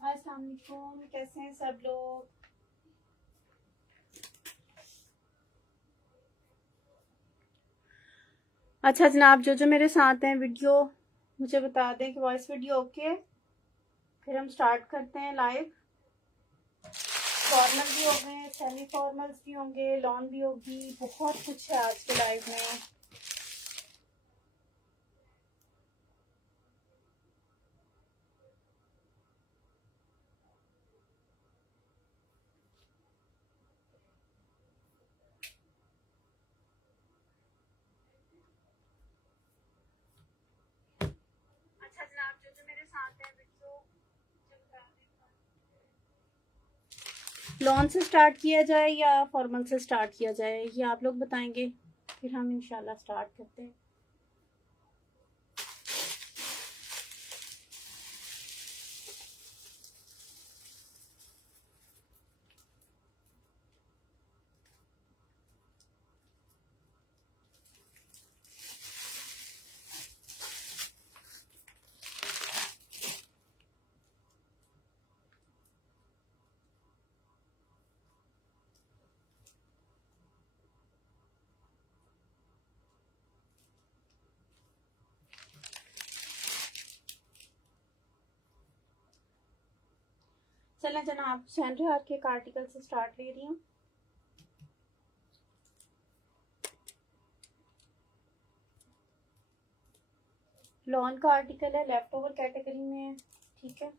अस्सलाम वालेकुम, कैसे हैं सब लोग। अच्छा जनाब, जो मेरे साथ हैं वीडियो मुझे बता दें कि वॉइस वीडियो ओके है। फिर हम स्टार्ट करते हैं लाइव। फॉर्मल भी हो गए, सेमी फॉर्मल्स भी होंगे, लॉन भी होगी, बहुत कुछ है आज के लाइव में। अच्छा जनाब, जो मेरे साथ हैं वीडियो लॉन से स्टार्ट किया जाए या फॉर्मल से स्टार्ट किया जाए, ये आप लोग बताएंगे। फिर हम इंशाल्लाह स्टार्ट करते हैं। चलें जनाब, सेंट्रल हार के एक आर्टिकल से स्टार्ट ले रही हूँ। लॉन का आर्टिकल है, लेफ्ट ओवर कैटेगरी में है। ठीक है,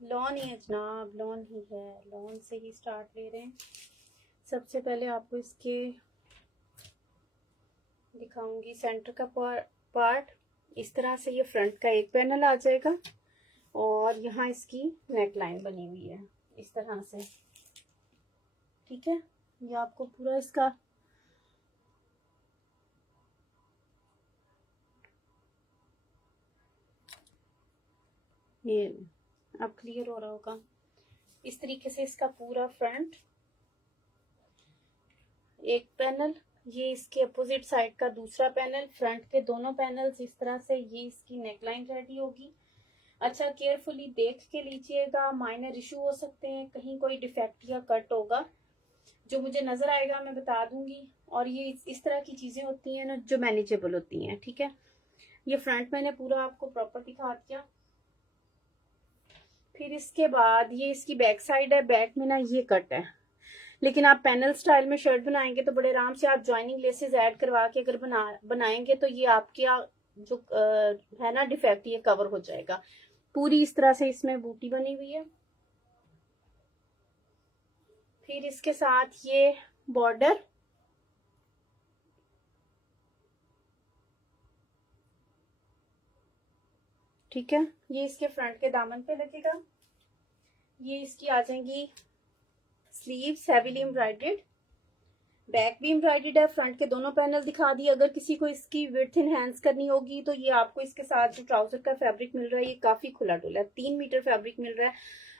लॉन ही है जनाब, लॉन ही है। लॉन से ही स्टार्ट ले रहे हैं। सबसे पहले आपको इसके दिखाऊंगी सेंटर का पार्ट। इस तरह से ये फ्रंट का एक पैनल आ जाएगा और यहाँ इसकी नेक लाइन बनी हुई है इस तरह से। ठीक है, ये आपको पूरा इसका ये अब क्लियर हो रहा होगा। इस तरीके से इसका पूरा फ्रंट एक पैनल, ये इसके अपोजिट साइड का दूसरा पैनल, फ्रंट के दोनों पैनल्स इस तरह से। ये इसकी नेकलाइन रेडी होगी। अच्छा केयरफुली देख के लीजिएगा, माइनर इशू हो सकते हैं, कहीं कोई डिफेक्ट या कट होगा। जो मुझे नजर आएगा मैं बता दूंगी। और ये इस तरह की चीजें होती हैं ना जो मैनेजेबल होती हैं। ठीक है, ये फ्रंट मैंने पूरा आपको प्रॉपर दिखा दिया। फिर इसके बाद ये इसकी बैक साइड है। बैक में ना ये कट है, लेकिन आप पैनल स्टाइल में शर्ट बनाएंगे तो बड़े आराम से आप ज्वाइनिंग लेसेस ऐड करवा के अगर बनाएंगे तो ये आपके जो है ना डिफेक्ट, ये कवर हो जाएगा। पूरी इस तरह से इसमें बूटी बनी हुई है। फिर इसके साथ ये बॉर्डर, ठीक है, ये इसके फ्रंट के दामन पे लगेगा। ये इसकी आ जाएंगी स्लीव्स, हैवीली एम्ब्रॉयडर्ड। बैक भी एम्ब्रॉयडर्ड है। फ्रंट के दोनों पैनल दिखा दिए। अगर किसी को इसकी विड्थ इनहेंस करनी होगी तो ये आपको इसके साथ जो ट्राउजर का फैब्रिक मिल रहा है ये काफी खुला डुला है, 3 मीटर फैब्रिक मिल रहा है।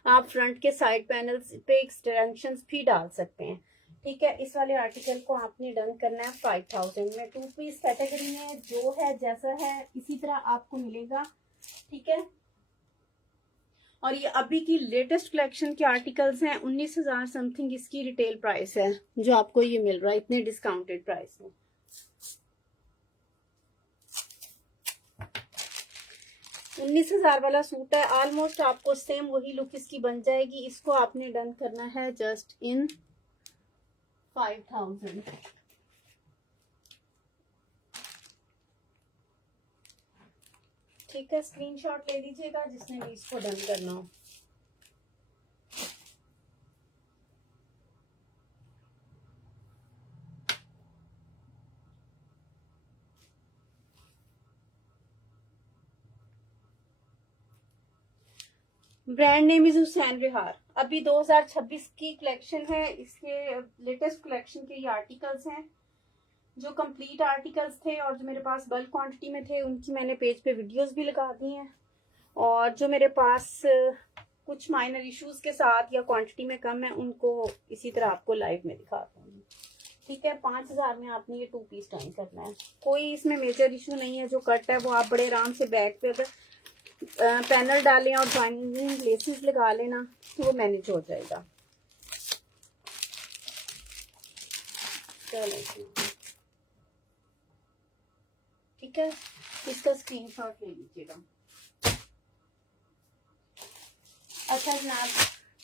आप फ्रंट के साइड पैनल पे एक्सटेंशन भी डाल सकते हैं। ठीक है, इस वाले आर्टिकल को आपने डन करना है 5000 में। 2 पीस कैटेगरी में जो है जैसा है इसी तरह आपको मिलेगा। ठीक है, और ये अभी की लेटेस्ट कलेक्शन के आर्टिकल्स हैं। 19,000 समथिंग इसकी रिटेल प्राइस है जो आपको ये मिल रहा है इतने डिस्काउंटेड प्राइस में। 19,000 वाला सूट है, ऑलमोस्ट आपको सेम वही लुक इसकी बन जाएगी। इसको आपने डन करना है जस्ट इन 5000। ठीक है, स्क्रीनशॉट ले लीजिएगा जिसने भी इसको डन करना हो। ब्रांड नेम इज हुसैन रिहार। अभी 2026 की कलेक्शन है, इसके लेटेस्ट कलेक्शन के ये आर्टिकल्स हैं। जो कंप्लीट आर्टिकल्स थे और जो मेरे पास बल्क क्वांटिटी में थे उनकी मैंने पेज पे वीडियोस भी लगा दी हैं। और जो मेरे पास कुछ माइनर इश्यूज के साथ या क्वांटिटी में कम है उनको इसी तरह आपको लाइव में दिखा दूंगी। ठीक है, 5000 में आपने ये 2 पीस टाइम करना है। कोई इसमें मेजर इशू नहीं है। जो कट है वो आप बड़े आराम से बैक पे अगर पैनल डालें और ज्वाइनिंग लेसेस लगा लेना तो वो मैनेज हो जाएगा। ठीक है, इसका स्क्रीनशॉट ले लीजिएगा। अच्छा जनाब,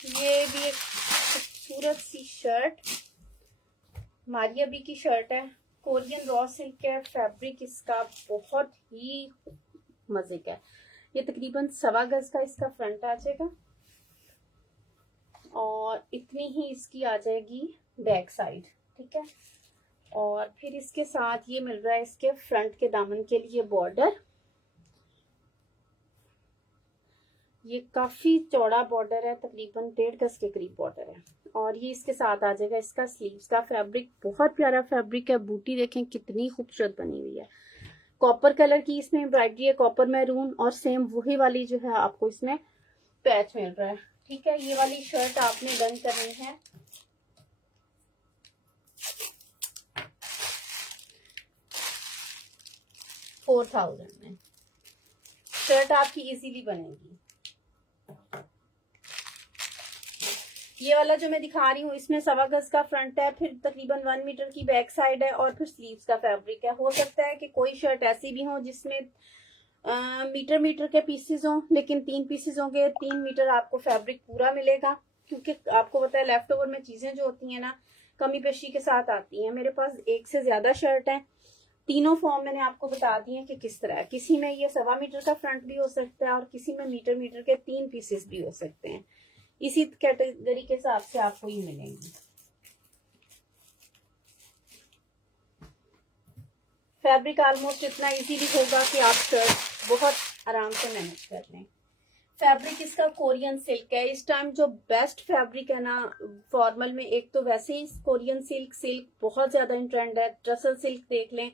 ये भी एक खूबसूरत सी शर्ट, मारिया बी की शर्ट है, कोरियन रॉ सिल्क है, फैब्रिक इसका बहुत ही मजे का है। ये तकरीबन 1.25 गज का इसका फ्रंट आ जाएगा और इतनी ही इसकी आ जाएगी बैक साइड। ठीक है, और फिर इसके साथ ये मिल रहा है इसके फ्रंट के दामन के लिए बॉर्डर। ये काफी चौड़ा बॉर्डर है, तकरीबन 1.5 गज के करीब बॉर्डर है। और ये इसके साथ आ जाएगा इसका स्लीव्स का फैब्रिक, बहुत प्यारा फैब्रिक है। बूटी देखें कितनी खूबसूरत बनी हुई है, कॉपर कलर की इसमें एम्ब्रॉयडरी है, कॉपर मैरून, और सेम वही वाली जो है आपको इसमें पैच मिल रहा है। ठीक है, ये वाली शर्ट आपने डन करनी है 4000 में। शर्ट आपकी इजीली बनेगी। ये वाला जो मैं दिखा रही हूँ इसमें 1.25 गज का फ्रंट है, फिर तकरीबन 1 मीटर की बैक साइड है और फिर स्लीव्स का फैब्रिक है। हो सकता है कि कोई शर्ट ऐसी भी हो जिसमें मीटर के पीसेस हों, लेकिन 3 पीसेस होंगे, 3 मीटर आपको फैब्रिक पूरा मिलेगा। क्योंकि आपको पता है लेफ्ट ओवर में चीजें जो होती हैं ना कमी पेशी के साथ आती हैं। मेरे पास एक से ज्यादा शर्ट है, तीनों फॉर्म मैंने आपको बता दिए हैं कि किस तरह। किसी में ये 1.25 मीटर का फ्रंट भी हो सकता है और किसी में मीटर के 3 पीसेस भी हो सकते हैं। इसी कैटेगरी के हिसाब से आपको ये मिलेंगी। फैब्रिक ऑलमोस्ट इतना इजीली होगा कि आप शर्ट बहुत आराम से मैनेज कर लें। फैब्रिक इसका कोरियन सिल्क है। इस टाइम जो बेस्ट फैब्रिक है ना फॉर्मल में, एक तो वैसे ही कोरियन सिल्क बहुत ज्यादा इन ट्रेंड है, ट्रसल सिल्क देख लें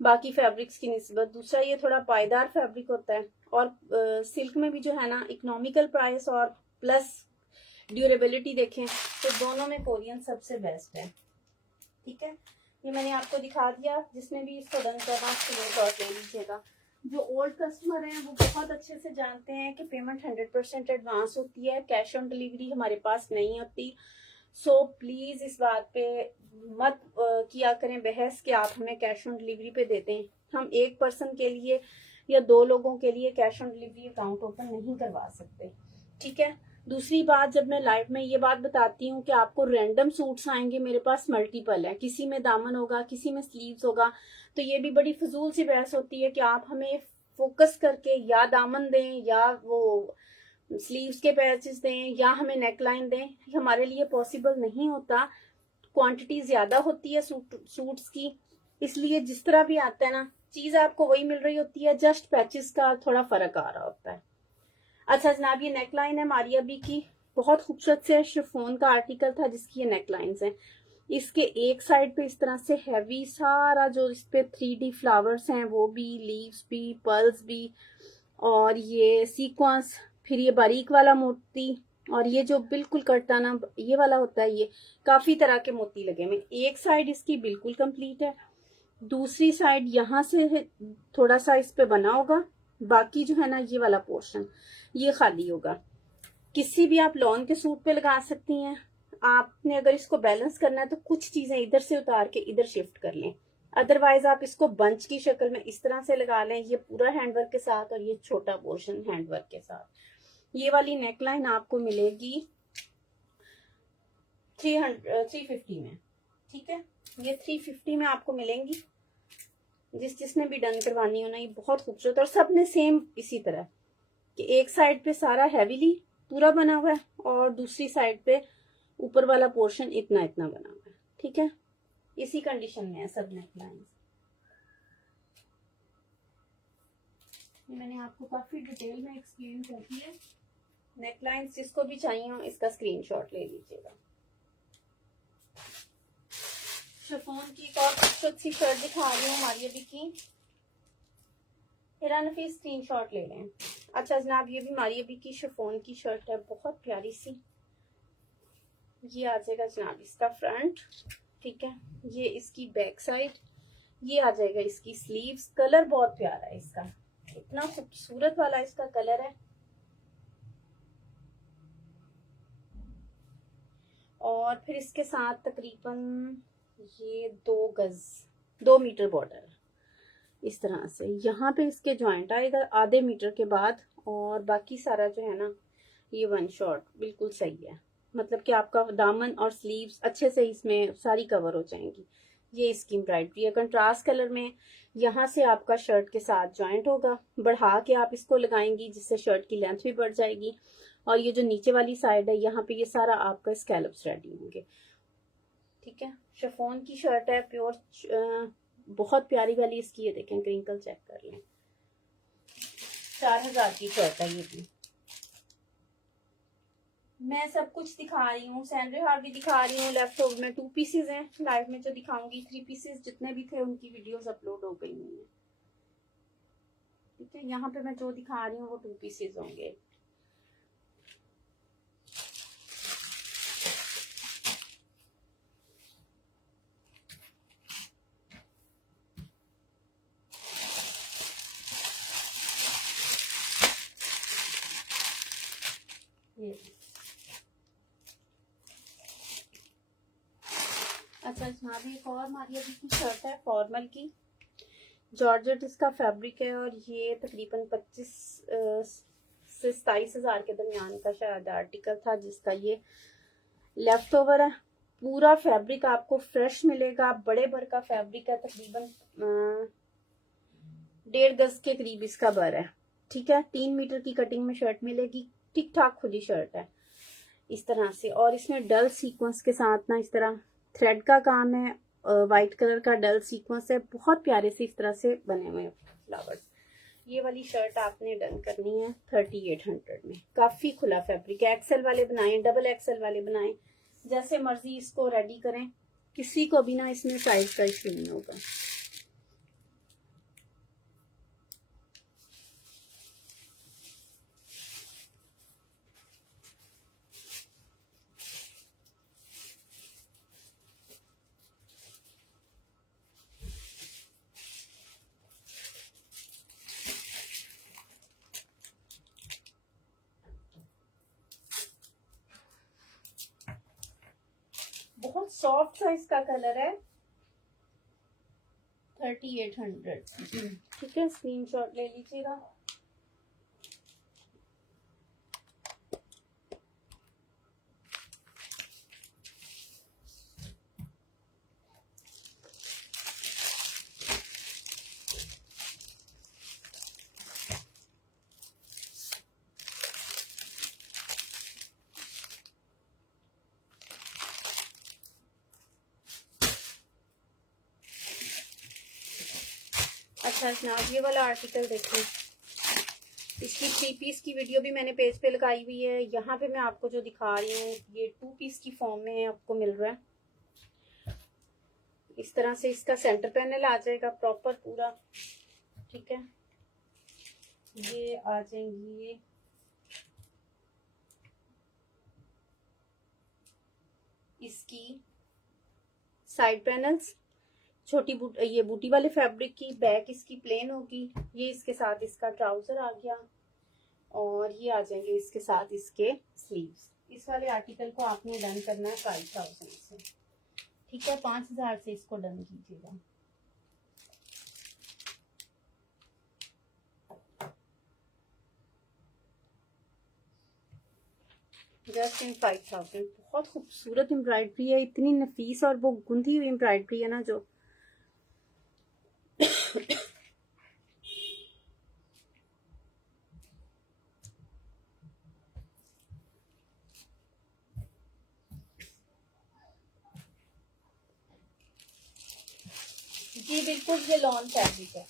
बाकी फैब्रिक्स की निस्बत। दूसरा ये थोड़ा पायदार फैब्रिक होता है और सिल्क में भी जो है ना इकोनॉमिकल प्राइस और प्लस ड्यूरेबिलिटी देखें तो दोनों में कोरियन सबसे बेस्ट है। ठीक है, ये मैंने आपको दिखा दिया। जिसने भी इसको डन करना स्क्रीनशॉट ले लीजिएगा। जो ओल्ड कस्टमर हैं वो बहुत अच्छे से जानते हैं कि पेमेंट 100% एडवांस होती है, कैश ऑन डिलीवरी हमारे पास नहीं होती। सो प्लीज इस बात पे मत किया करें बहस कि आप हमें कैश ऑन डिलीवरी पे देते हैं। हम एक पर्सन के लिए या 2 लोगों के लिए cash on delivery account open नहीं करवा सकते। ठीक है, दूसरी बात, जब मैं लाइव में ये बात बताती हूँ कि आपको रैंडम सूट्स आएंगे, मेरे पास मल्टीपल है, किसी में दामन होगा, किसी में स्लीव्स होगा, तो ये भी बड़ी फजूल सी बहस होती है कि आप हमें फोकस करके या दामन दें या वो स्लीव्स के पैचेस दें या हमें नेकलाइन दें। हमारे लिए पॉसिबल नहीं होता, क्वांटिटी ज्यादा होती है सूट्स की, इसलिए जिस तरह भी आता है ना चीज आपको वही मिल रही होती है, जस्ट पैचेस का थोड़ा फर्क आ रहा होता है। अच्छा जनाब, ये नेकलाइन है मारिया बी की, बहुत खूबसूरत से शिफॉन का आर्टिकल था जिसकी ये नेकलाइंस हैं। इसके एक साइड पे इस तरह से हैवी सारा जो इस पे 3D फ्लावर्स हैं वो भी, लीव्स भी, पर्ल्स भी, और ये सीक्वेंस, फिर ये बारीक वाला मोती, और ये जो बिल्कुल कटाना ये वाला होता है, ये काफी तरह के मोती लगे हुए। एक साइड इसकी बिल्कुल कंप्लीट है, दूसरी साइड यहाँ से थोड़ा सा इस पे बना होगा, बाकी जो है ना ये वाला पोर्शन ये खाली होगा। किसी भी आप लॉन के सूट पे लगा सकती हैं। आपने अगर इसको बैलेंस करना है तो कुछ चीजें इधर से उतार के इधर शिफ्ट कर लें, अदरवाइज आप इसको बंच की शक्ल में इस तरह से लगा लें, ये पूरा हैंडवर्क के साथ और ये छोटा पोर्शन हैंडवर्क के साथ। ये वाली नेकलाइन आपको मिलेगी 350 में। ठीक है, ये 350 में आपको मिलेंगी। जिसने भी डन करवानी हो ना, ये बहुत खूबसूरत, और सब में सेम इसी तरह कि एक साइड पे सारा हैवीली पूरा बना हुआ है और दूसरी साइड पे ऊपर वाला पोर्शन इतना इतना बना हुआ है। ठीक है, इसी कंडीशन में है सब नेकलाइन। मैंने आपको काफी डिटेल में एक्सप्लेन कर दी है। नेकलाइन जिसको भी चाहिए हो इसका स्क्रीनशॉट ले लीजिएगा। शिफॉन की एक और खूबसूरत सी शर्ट दिखा रही हूँ मारिया बी की, हिरा नफीस स्क्रीनशॉट ले लें। अच्छा जनाब, ये भी मारिया बी की शिफॉन की शर्ट है, बहुत प्यारी सी। ये आ जाएगा जनाब इसका फ्रंट। ठीक है, ये इसकी बैक साइड, ये आ जाएगा इसकी स्लीव्स। कलर बहुत प्यारा है इसका, इतना खूबसूरत वाला इसका कलर है। और फिर इसके साथ तकरीबन ये 2 मीटर बॉर्डर इस तरह से। यहाँ पे इसके जॉइंट आएगा आधे मीटर के बाद, और बाकी सारा जो है ना ये 1 शॉट बिल्कुल सही है। मतलब कि आपका दामन और स्लीव्स अच्छे से इसमें सारी कवर हो जाएंगी। ये इसकी एम्ब्रॉयडरी है कंट्रास्ट कलर में। यहाँ से आपका शर्ट के साथ जॉइंट होगा, बढ़ा के आप इसको लगाएंगी जिससे शर्ट की लेंथ भी बढ़ जाएगी। और ये जो नीचे वाली साइड है यहाँ पे ये सारा आपका स्कैलप्स रेडी होंगे। ठीक है, शिफॉन की शर्ट है प्योर, बहुत प्यारी वाली इसकी। ये देखें क्रिंकल चेक कर लें। 4000 की शर्ट है ये भी। मैं सब कुछ दिखा रही हूँ, सैंडरी हार भी दिखा रही हूँ। लेफ्ट ओवर में 2 पीसेज हैं, लाइव में जो दिखाऊंगी 3 पीसेज जितने भी थे उनकी वीडियोस अपलोड हो गई हुई हैं। ठीक है, यहाँ पे मैं जो दिखा रही हूँ वो 2 पीसेज होंगे। अच्छा, यहाँ भी एक और मारिया जी की शर्ट है फॉर्मल की। जॉर्जेट इसका फैब्रिक है और ये तकरीबन 25 से 27,000 के दरमियान का शायद आर्टिकल था जिसका ये लेफ्ट ओवर है। पूरा फैब्रिक आपको फ्रेश मिलेगा, बड़े भर का फैब्रिक है, तकरीबन 1.5 गज के करीब इसका भर है। ठीक है, 3 मीटर की कटिंग में शर्ट मिलेगी, ठीक ठाक खुली शर्ट है इस तरह से। और इसमें डल सीक्वेंस के साथ ना इस तरह थ्रेड का काम है, वाइट कलर का डल सीक्वेंस है, बहुत प्यारे से इस तरह से बने हुए फ्लावर्स। ये वाली शर्ट आपने डन करनी है 3800 में। काफी खुला फैब्रिक है, एक्सेल वाले बनाएं, डबल एक्सेल वाले बनाएं, जैसे मर्जी इसको रेडी करें, किसी को भी ना इसमें साइज का इशू नहीं होगा। बहुत सॉफ्ट सा इसका कलर है, 3800। ठीक है, स्क्रीनशॉट ले लीजिएगा। अच्छा जनाब, ये वाला आर्टिकल देखें, इसकी 3 पीस की वीडियो भी मैंने पेज पे लगाई हुई है। यहाँ पे मैं आपको जो दिखा रही हूँ ये 2 पीस की फॉर्म में आपको मिल रहा है। इस तरह से इसका सेंटर पैनल आ जाएगा प्रॉपर पूरा। ठीक है, ये आ जाएंगी इसकी साइड पैनल्स, छोटी ये बूटी वाले फैब्रिक की। बैक इसकी प्लेन होगी। ये इसके साथ इसका ट्राउजर आ गया, और ये आ जाएंगे इसके साथ इसके स्लीव्स। इस वाले आर्टिकल को आपने डन करना है 5000 से। ठीक है, 5000 से इसको डन कीजिएगा। Just in 5000। बहुत खूबसूरत एम्ब्रॉयडरी है, इतनी नफीस, और वो गुंदी हुई एम्ब्रॉयडरी है ना जो जी बिल्कुल ये लॉन फैब्रिक है।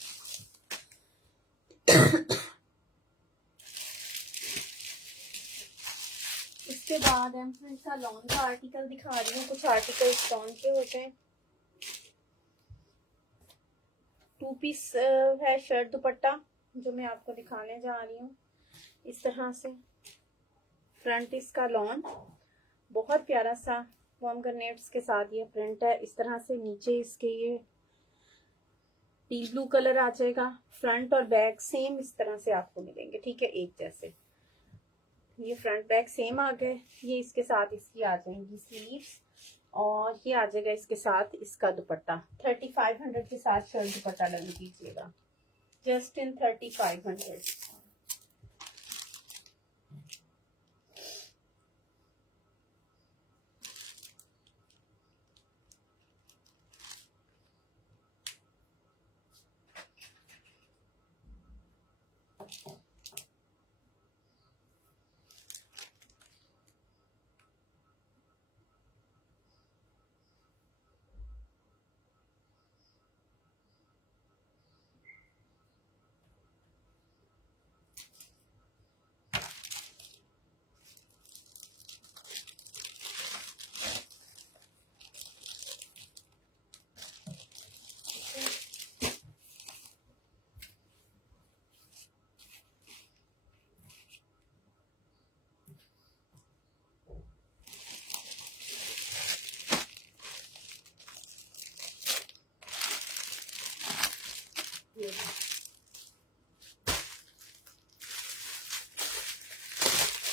इसके बाद हम इसका लॉन का आर्टिकल दिखा रही हूँ। कुछ आर्टिकल लॉन के होते हैं। 2 पीस है शर्ट दुपट्टा जो मैं आपको दिखाने जा रही हूँ। इस तरह से फ्रंट इसका लॉन, बहुत प्यारा सा पोमग्रेनेट्स के साथ ये प्रिंट है। इस तरह से नीचे इसके ये टी ब्लू कलर आ जाएगा। फ्रंट और बैक सेम इस तरह से आपको मिलेंगे, ठीक है, एक जैसे। ये फ्रंट बैक सेम आ गए। ये इसके साथ इसकी आ जाएंगी स्लीव्स, और ये आ जाएगा इसके साथ इसका दुपट्टा। 3500 के साथ शर्ट दुपट्टा डन कीजिएगा, जस्ट इन 3500।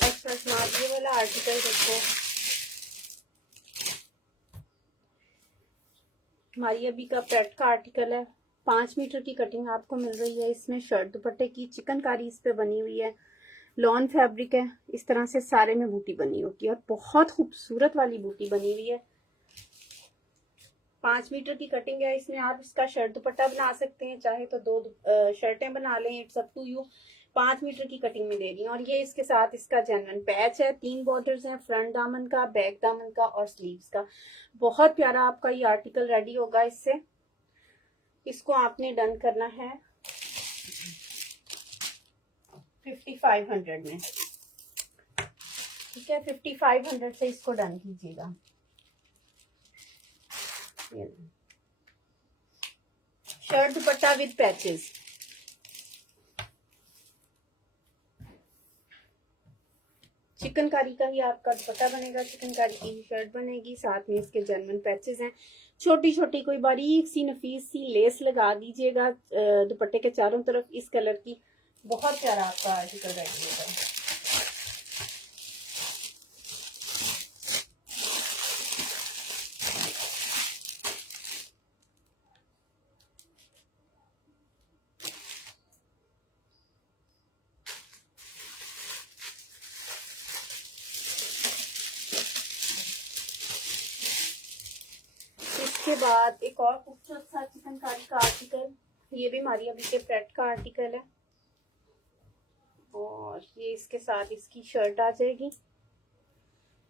अच्छा, ये वाला आर्टिकल देखो, हमारी अभी का पेट का आर्टिकल है। 5 मीटर की कटिंग आपको मिल रही है इसमें। शर्ट दुपट्टे की चिकनकारी इस पे बनी हुई है, लॉन फैब्रिक है, इस तरह से सारे में बूटी बनी होगी और बहुत खूबसूरत वाली बूटी बनी हुई है। 5 मीटर की कटिंग है इसमें। आप इसका शर्ट दुपट्टा बना सकते हैं, चाहे तो 2 शर्टें बना लें, it's up to you. 5 metre की कटिंग में दे रही हूँ। और ये इसके साथ इसका जेन्युइन पैच है। 3 बॉर्डर्स हैं, फ्रंट दामन का, बैक दामन का और स्लीव्स का। बहुत प्यारा आपका ये आर्टिकल रेडी होगा इससे। इसको आपने डन करना है 5500 में, ठीक है। 5500 से इसको डन कीजिएगा। Shirt dupatta with patches. Chikankari का ही आपका दुपट्टा बनेगा, चिकनकारी की ही शर्ट बनेगी, साथ में इसके जेन्युइन पैचेस हैं। छोटी छोटी कोई बारीक सी नफीस सी लेस लगा दीजिएगा दुपट्टे के चारों तरफ इस कलर की। बहुत प्यारा आपका आर्टिकल रेडी होगा। इसके बाद एक और खूबसूरत सा चिकनकारी का आर्टिकल, ये भी हमारी अभी के फ्रेट का आर्टिकल है। और ये इसके साथ इसकी शर्ट आ जाएगी,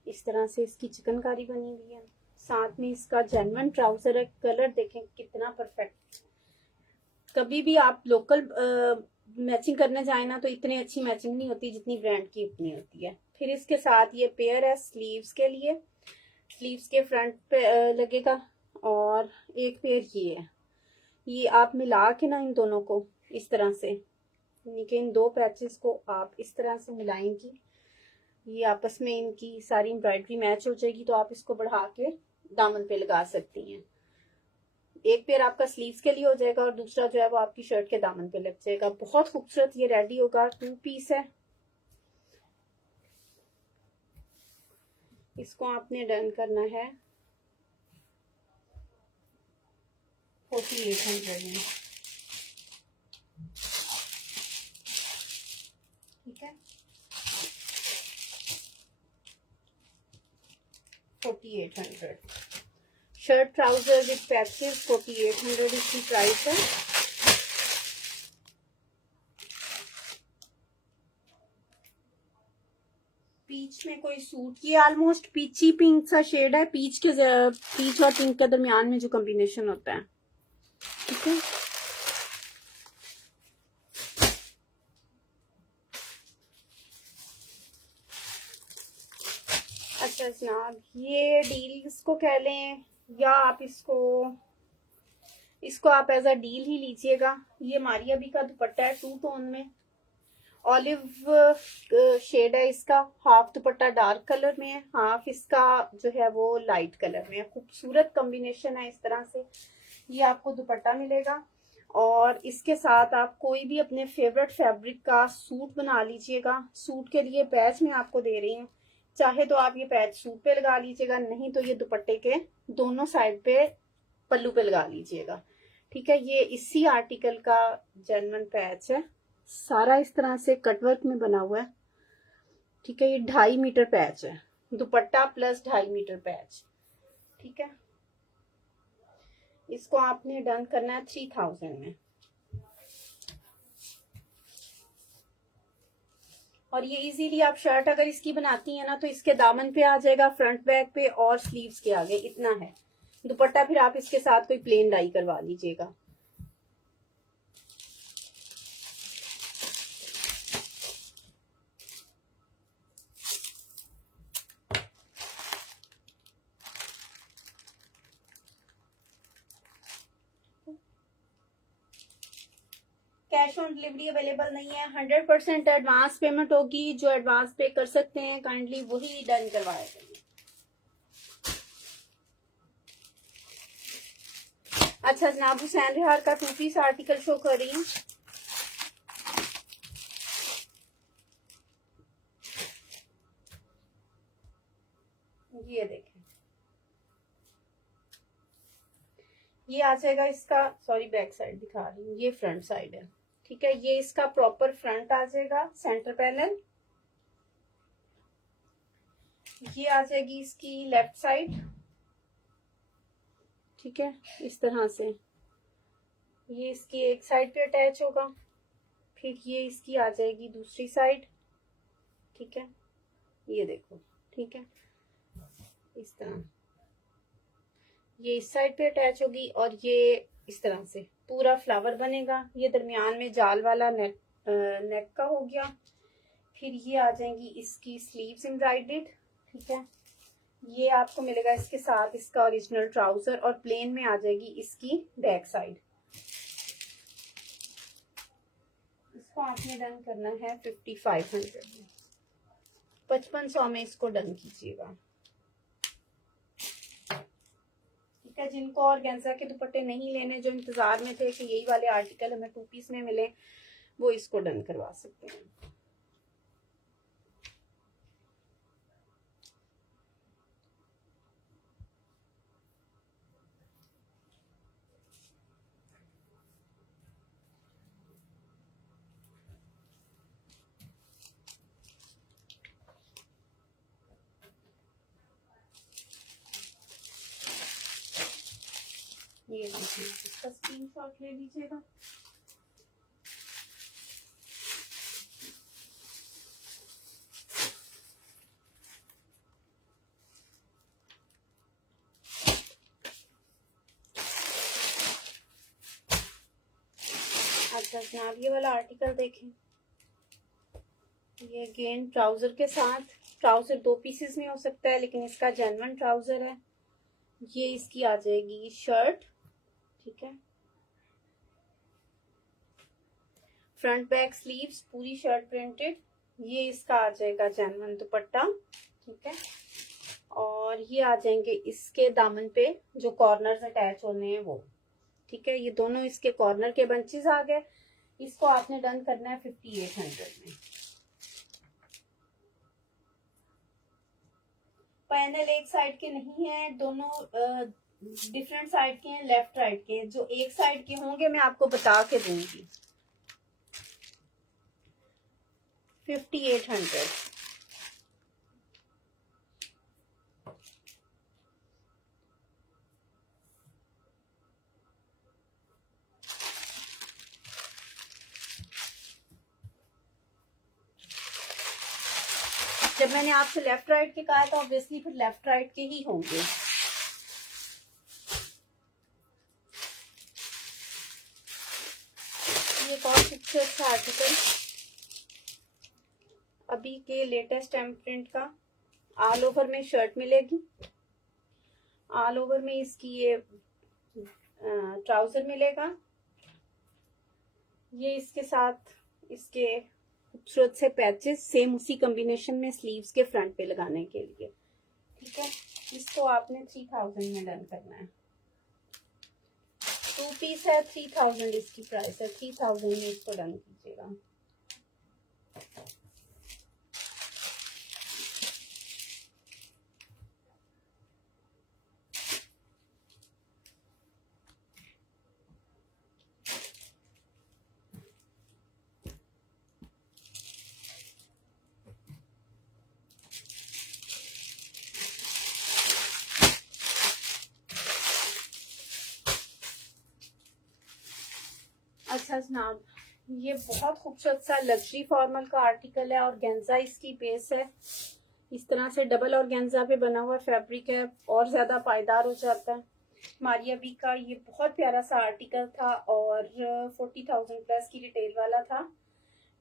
इस तरह से इसकी चिकनकारी बनी हुई है। साथ में इसका जेन्युइन ट्राउजर है। कलर देखें कितना परफेक्ट। कभी भी आप लोकल मैचिंग करने जाए ना तो इतनी अच्छी मैचिंग नहीं होती जितनी ब्रांड की इतनी होती है। फिर इसके साथ ये पेयर है स्लीव्स के लिए, स्लीव्स के फ्रंट पे लगेगा। और एक पेयर ये है, ये आप मिला के ना इन दोनों को इस तरह से, यानी कि इन 2 पैचेस को आप इस तरह से मिलाएंगी, ये आपस में इनकी सारी एम्ब्रॉयडरी मैच हो जाएगी। तो आप इसको बढ़ा के दामन पे लगा सकती हैं। एक पेयर आपका स्लीव्स के लिए हो जाएगा और दूसरा जो है वो आपकी शर्ट के दामन पे लग जाएगा। बहुत खूबसूरत ये रेडी होगा। 2 पीस है। इसको आपने डन करना है 4800 में, ठीक है। 4800 शर्ट ट्राउजर विद पैचेस, 4800 इसकी प्राइस है। पीच में कोई सूट, ये ऑलमोस्ट पीची पिंक सा शेड है। पीच और पिंक के दरमियान में जो कॉम्बिनेशन होता है, ठीक है। अच्छा जनाब, ये डील इसको कह लें या आप इसको आप एज अ डील ही लीजिएगा। ये मारिया बी का दुपट्टा है 2 टोन में, ऑलिव शेड है इसका। हाफ दुपट्टा डार्क कलर में है, हाफ इसका जो है वो लाइट कलर में है। खूबसूरत कॉम्बिनेशन है। इस तरह से ये आपको दुपट्टा मिलेगा और इसके साथ आप कोई भी अपने फेवरेट फैब्रिक का सूट बना लीजिएगा। सूट के लिए पैच मैं आपको दे रही हूँ, चाहे तो आप ये पैच सूट पे लगा लीजिएगा, नहीं तो ये दुपट्टे के दोनों साइड पे पल्लू पे लगा लीजिएगा। ठीक है, ये इसी आर्टिकल का जेन्युइन पैच है, सारा इस तरह से कटवर्क में बना हुआ है। ठीक है, ये 2.5 मीटर पैच है, दुपट्टा प्लस 2.5 मीटर पैच। ठीक है, इसको आपने डन करना है 3000 में। और ये इजीली आप शर्ट अगर इसकी बनाती है ना तो इसके दामन पे आ जाएगा, फ्रंट बैक पे और स्लीव्स के आगे, इतना है। दुपट्टा फिर आप इसके साथ कोई प्लेन डाई करवा लीजिएगा। कैश ऑन डिलीवरी अवेलेबल नहीं है, 100% एडवांस पेमेंट होगी। जो एडवांस पे कर सकते हैं काइंडली वही डन करवाया करिए। अच्छा, जनाब हुसैन रिहार का 2 पीस आर्टिकल शो कर रही हूँ। ये देखें, ये आ जाएगा इसका, सॉरी बैक साइड दिखा रही हूँ, ये फ्रंट साइड है। ठीक है, ये इसका प्रॉपर फ्रंट आ जाएगा, सेंटर पैनल। ये आ जाएगी इसकी लेफ्ट साइड। ठीक है, इस तरह से ये इसकी एक साइड पे अटैच होगा, फिर ये इसकी आ जाएगी दूसरी साइड। ठीक है, ये देखो। ठीक है, इस तरह ये इस साइड पे अटैच होगी और ये इस तरह से पूरा फ्लावर बनेगा। ये दरमियान में जाल वाला नेक का हो गया। फिर ये आ जाएंगी इसकी स्लीव्स एम्ब्रॉयडर्ड। ठीक है, ये आपको मिलेगा इसके साथ इसका ओरिजिनल ट्राउजर और प्लेन में आ जाएगी इसकी बैक साइड। इसको आपने डन करना है 5500 में, 5500 में इसको डन कीजिएगा। ठीक है, जिनको ऑर्गेन्जा के दुपट्टे नहीं लेने, जो इंतजार में थे कि यही वाले आर्टिकल हमें 2 पीस में मिले, वो इसको डन करवा सकते हैं। ये देखिए, इसका स्क्रीनशॉट ले लीजिएगा। अच्छा जनाब, ये वाला आर्टिकल देखें, ये अगेन ट्राउजर के साथ, ट्राउजर 2 पीसेस में हो सकता है लेकिन इसका जेन्युइन ट्राउजर है। ये इसकी आ जाएगी शर्ट। ठीक है, फ्रंट बैक स्लीव्स पूरी शर्ट प्रिंटेड। ये इसका आ जाएगा जेन्युइन दुपट्टा। ठीक है, और ये आ जाएंगे इसके दामन पे जो कॉर्नर्स अटैच होने हैं वो। ठीक है, ये दोनों इसके कॉर्नर के बंचेस आ गए। इसको आपने डन करना है 5800 में। पैनल एक साइड के नहीं है, दोनों डिफरेंट साइड के हैं, लेफ्ट राइट के। जो एक साइड के होंगे मैं आपको बता के दूंगी। 5800। जब मैंने आपसे लेफ्ट राइट के कहा था, ऑब्वियसली फिर लेफ्ट राइट के ही होंगे। ये कौन सबसे अच्छा आर्टिकल अभी के लेटेस्ट प्रिंट का, ऑल ओवर में शर्ट मिलेगी, ऑल ओवर में इसकी ये ट्राउजर मिलेगा। ये इसके साथ इसके खूबसूरत से पैचेस सेम उसी कॉम्बिनेशन में स्लीव्स के फ्रंट पे लगाने के लिए। ठीक है, इसको आपने 3000 में डन करना है। 2 पीस है, 3000 इसकी प्राइस है, 3000 में इसको डन कीजिएगा। अच्छा जनाब, ये बहुत खूबसूरत सा लग्जरी फॉर्मल का आर्टिकल है और गेंजा इसकी बेस है। इस तरह से डबल और गेंजा पे बना हुआ फैब्रिक है और ज्यादा पायदार हो जाता है। मारिया बी का ये बहुत प्यारा सा आर्टिकल था और 40,000 प्लस की रिटेल वाला था।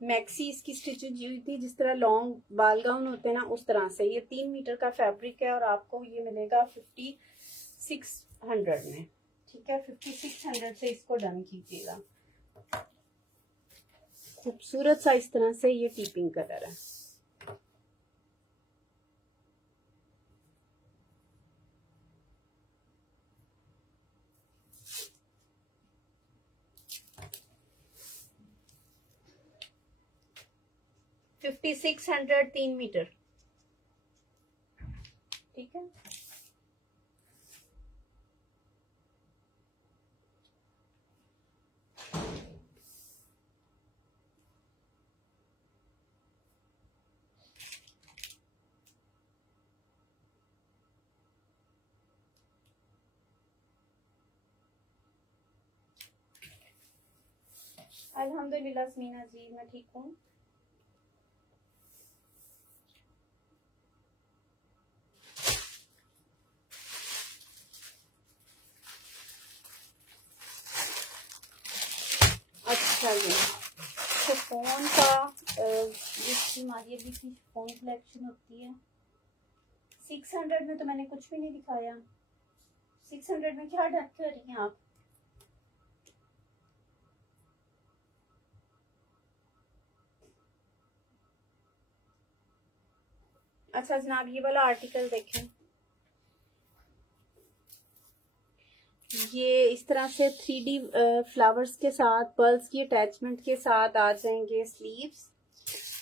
मैक्सी इसकी स्टिचिंग हुई थी, जिस तरह लॉन्ग बाल गाउन होते हैं ना उस तरह से। ये 3 मीटर का फैब्रिक है और आपको ये मिलेगा 5600 में। ठीक है, 5600 से इसको डन कीजिएगा। खूबसूरत सा इस तरह से ये टीपिंग कलर है। $5600 3 मीटर। ठीक है, अल्हम्दुलिल्लाह समीना जी, मैं ठीक हूँ। अच्छा जी, शिफॉन का जिसकी मारिया भी की शिफॉन कलेक्शन होती है। 600 में तो मैंने कुछ भी नहीं दिखाया। 600 में क्या डन कर रही हैं आप? अच्छा जनाब, ये वाला आर्टिकल देखें। ये इस तरह से 3D फ्लावर्स के साथ पर्ल्स की अटैचमेंट के साथ आ जाएंगे स्लीव्स,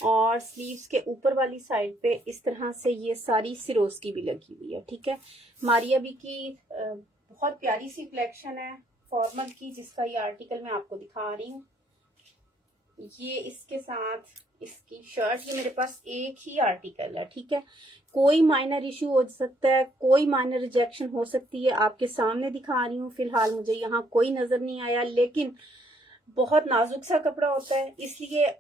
और स्लीव्स के ऊपर वाली साइड पे इस तरह से ये सारी सिरोस की भी लगी हुई है। ठीक है, मारिया बी की बहुत प्यारी सी कलेक्शन है फॉर्मल की, जिसका ये आर्टिकल मैं आपको दिखा रही हूँ। ये इसके साथ इसकी शर्ट, ये मेरे पास एक ही आर्टिकल है। ठीक है, कोई माइनर इशू हो सकता है, कोई माइनर रिजेक्शन हो सकती है। आपके सामने दिखा रही हूँ, फिलहाल मुझे यहाँ कोई नजर नहीं आया, लेकिन बहुत नाजुक सा कपड़ा होता है, इसलिए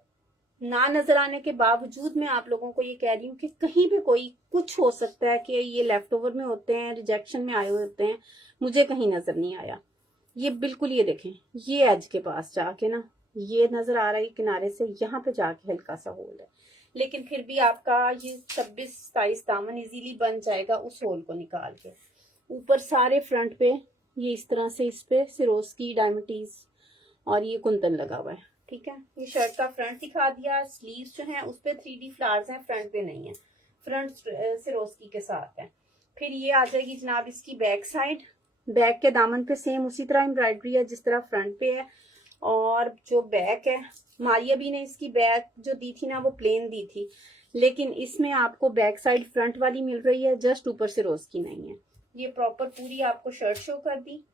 ना नजर आने के बावजूद मैं आप लोगों को ये कह रही हूँ कि कहीं भी कोई कुछ हो सकता है कि ये लेफ्ट ओवर में होते हैं, रिजेक्शन में आए हुए होते हैं। मुझे कहीं नजर नहीं आया। ये बिल्कुल, ये देखें, ये एज के पास जाके ना ये नजर आ रहा है किनारे से, यहाँ पे जाके हल्का सा होल है, लेकिन फिर भी आपका ये 26-27 दामन इजीली बन जाएगा उस होल को निकाल के। ऊपर सारे फ्रंट पे ये इस तरह से इस पे सिरोस्की डायमंडीज और ये कुंदन लगा हुआ है। ठीक है, ये शर्ट का फ्रंट दिखा दिया। स्लीव्स जो है उस पे 3D फ्लावर्स हैं, फ्रंट पे नहीं है, फ्रंट सिरोस्की के साथ है। फिर ये आ जाएगी जनाब इसकी बैक साइड। बैक के दामन पे सेम उसी तरह एम्ब्रॉयडरी है जिस तरह फ्रंट पे है, और जो बैक है, मारिया बी ने इसकी बैक जो दी थी ना वो प्लेन दी थी, लेकिन इसमें आपको बैक साइड फ्रंट वाली मिल रही है, जस्ट ऊपर से रोज की नहीं है। ये प्रॉपर पूरी आपको शर्ट शो कर दी,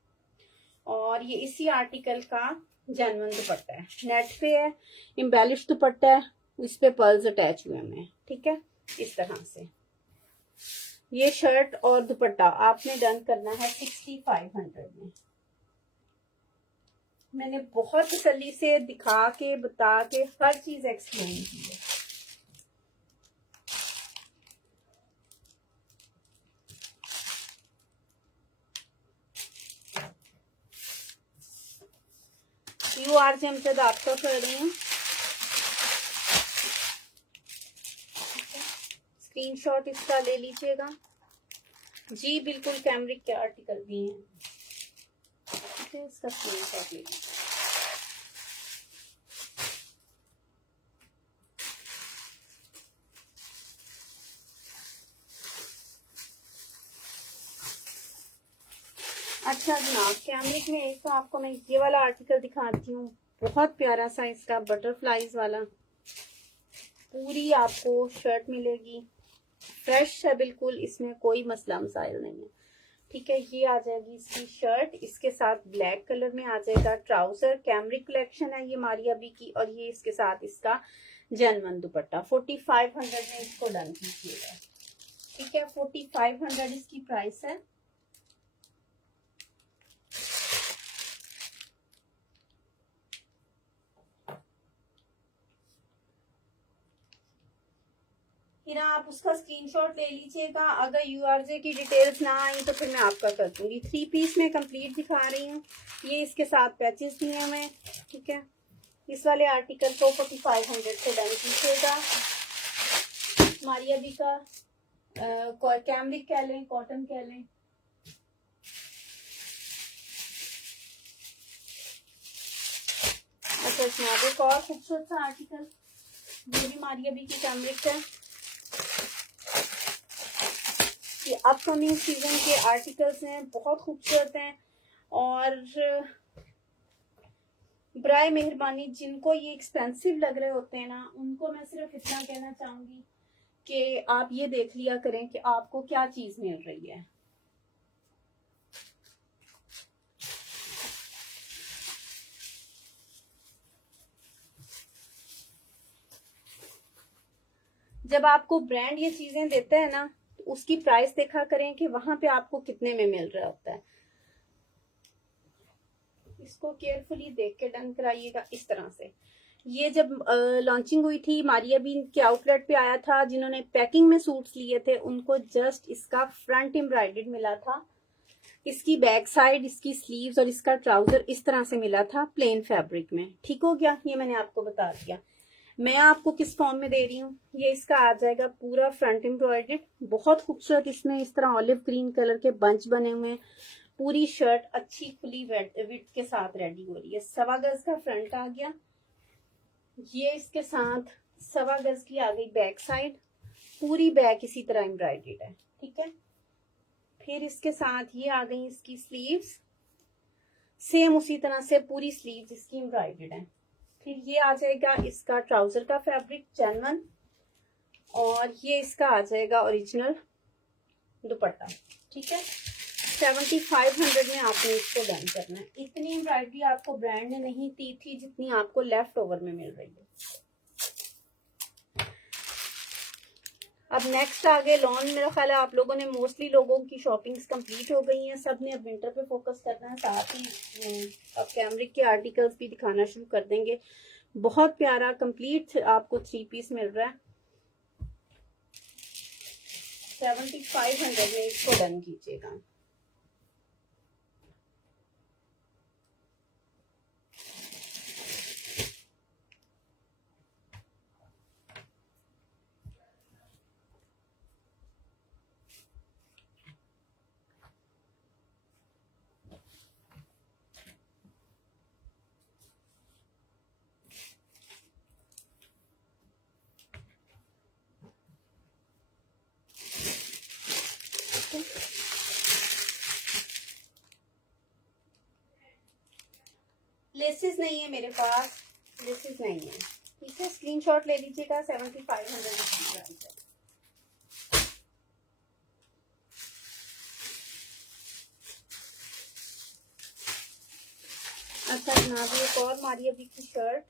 और ये इसी आर्टिकल का जेन्युइन दुपट्टा है, नेट पे है, इम्बेलिश दुपट्टा है, इस पे पर्ल्स अटैच हुए हैं। ठीक है, इस तरह से ये शर्ट और दुपट्टा आपने डन करना है 6500 में। मैंने बहुत तसल्ली से दिखा के बता के हर चीज एक्सप्लेन की है। यू आर जे अमजद आपका कर रही हूँ, स्क्रीनशॉट इसका ले लीजिएगा जी। बिल्कुल, कैमरिक के आर्टिकल भी हैं। ठीक है, इसका स्क्रीनशॉट ले लीजिए। अच्छा जनाब, कैमरिक में एक तो आपको मैं ये वाला आर्टिकल दिखाती हूँ, बहुत प्यारा सा इसका बटरफ्लाईज वाला, पूरी आपको शर्ट मिलेगी, फ्रेश है बिल्कुल, इसमें कोई मसला मसाइल नहीं है। ठीक है, ये आ जाएगी इसकी शर्ट, इसके साथ ब्लैक कलर में आ जाएगा ट्राउजर। कैमरिक कलेक्शन है ये मारिया बी की, और ये इसके साथ इसका जनवन दुपट्टा। 4500 में इसको डन कीजिएगा। ठीक है, 4500 इसकी प्राइस है। फिर आप उसका स्क्रीनशॉट ले लीजिएगा। अगर यूआरजे की डिटेल्स ना आई तो फिर मैं आपका कर दूंगी। 3 पीस में कंप्लीट दिखा रही हूँ। ये इसके साथ पैचेस दिए हुए हैं। ठीक है, इस वाले आर्टिकल को 4500 से डन कीजिएगा। मारिया बी का कैमरिक कह लें, कॉटन कह लें। अच्छा, इसमें एक और खूबसूरत सा आर्टिकल, ये भी मारिया बी की कैमरिक है। ये अपकमिंग सीजन के आर्टिकल्स हैं, बहुत खूबसूरत हैं। और बराए मेहरबानी जिनको ये एक्सपेंसिव लग रहे होते हैं ना, उनको मैं सिर्फ इतना कहना चाहूंगी कि आप ये देख लिया करें कि आपको क्या चीज मिल रही है। जब आपको ब्रांड ये चीजें देता है ना, तो उसकी प्राइस देखा करें कि वहां पे आपको कितने में मिल रहा होता है। इसको केयरफुली देख के डन कराइएगा इस तरह से। ये जब लॉन्चिंग हुई थी, मारिया बीन के आउटलेट पे आया था, जिन्होंने पैकिंग में सूट्स लिए थे उनको जस्ट इसका फ्रंट एम्ब्रॉयडर्ड मिला था। इसकी बैक साइड, इसकी स्लीव्स और इसका ट्राउजर इस तरह से मिला था प्लेन फैब्रिक में। ठीक हो गया, ये मैंने आपको बता दिया। मैं आपको किस फॉर्म में दे रही हूँ, ये इसका आ जाएगा पूरा फ्रंट एम्ब्रॉयडर्ड, बहुत खूबसूरत। इसमें इस तरह ऑलिव ग्रीन कलर के बंच बने हुए हैं। पूरी शर्ट अच्छी खुली विड्थ के साथ रेडी हो रही है। 1.25 गज का फ्रंट आ गया। ये इसके साथ 1.25 गज की आ गई बैक साइड, पूरी बैक इसी तरह एम्ब्रॉयडर्ड है। ठीक है, फिर इसके साथ ये आ गई इसकी स्लीव्स, सेम उसी तरह से पूरी स्लीव्स इसकी एम्ब्रॉयडर्ड है। फिर ये आ जाएगा इसका ट्राउजर का फैब्रिक जेन्युइन, और ये इसका आ जाएगा ओरिजिनल दुपट्टा। ठीक है, 7500 में आपने इसको डन करना है। इतनी एम्ब्रॉयडरी आपको ब्रांड ने नहीं दी थी जितनी आपको लेफ्ट ओवर में मिल रही है। अब नेक्स्ट आगे लॉन, मेरा ख्याल है आप लोगों ने मोस्टली लोगों की शॉपिंग्स कंप्लीट हो गई हैं, सब ने अब विंटर पे फोकस करना है। साथ ही अब कैमरिक के आर्टिकल्स भी दिखाना शुरू कर देंगे। बहुत प्यारा कंप्लीट आपको 3 पीस मिल रहा है। 7500 में इसको डन कीजिएगा। लेसेस नहीं है मेरे पास, लेसेस नहीं है। ठीक है, स्क्रीनशॉट ले लीजिएगा। 7500 की प्राइस है। अच्छा जनाब, एक और मारिया बी की शर्ट,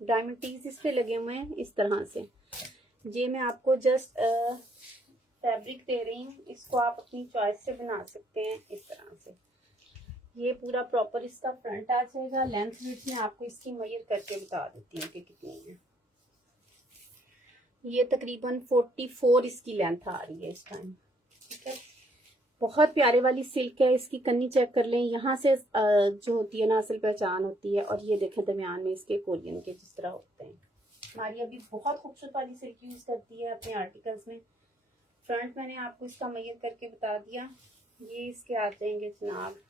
डायमंड टीज इस पे लगे हुए हैं इस तरह से। ये मैं आपको जस्ट फैब्रिक दे रही हूँ, इसको आप अपनी चॉइस से बना सकते हैं इस तरह से। ये पूरा प्रॉपर इसका फ्रंट आ जाएगा। लेंथ विड्थ में आपको इसकी मेजर करके बता देती हूँ कि कितनी है। ये तकरीबन 44 इसकी लेंथ आ रही है इस टाइम। ठीक है, बहुत प्यारे वाली सिल्क है। इसकी कन्नी चेक कर लें, यहाँ से जो होती है ना असल पहचान होती है। और ये देखें दरमियान में इसके कोरियन के जिस तरह होते हैं। मारिया भी बहुत खूबसूरत वाली सिल्क यूज करती है अपने आर्टिकल्स में। फ्रंट मैंने आपको इसका मेजर करके बता दिया। ये इसके आ जाएंगे जनाब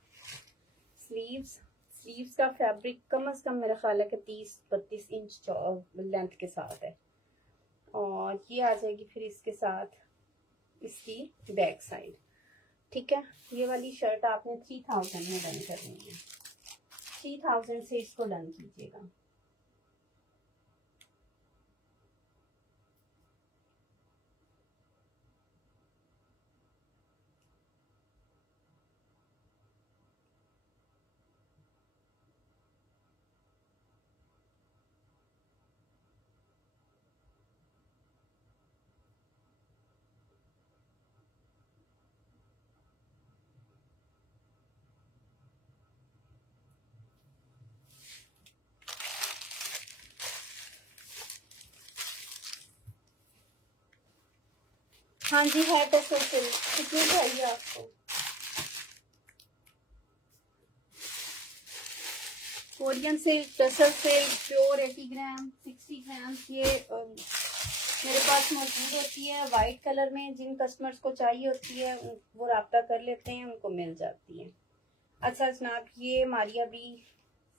स्लीव्स का फैब्रिक कम से कम मेरा ख्याल है कि 30-32 इंच लेंथ के साथ है। और ये आ जाएगी फिर इसके साथ इसकी बैक साइड। ठीक है। ये वाली शर्ट आपने 3000 में डन करनी है, 3000 से इसको डन कीजिएगा। हाँ जी है टसर सिल्क, कितनी चाहिए आपको? Korean silk, tussar silk, pure 80 ग्राम, 60 ग्राम ये मेरे पास मौजूद होती है वाइट कलर में। जिन कस्टमर्स को चाहिए होती है वो राब्ता कर लेते हैं, उनको मिल जाती है। अच्छा जनाब, ये मारिया बी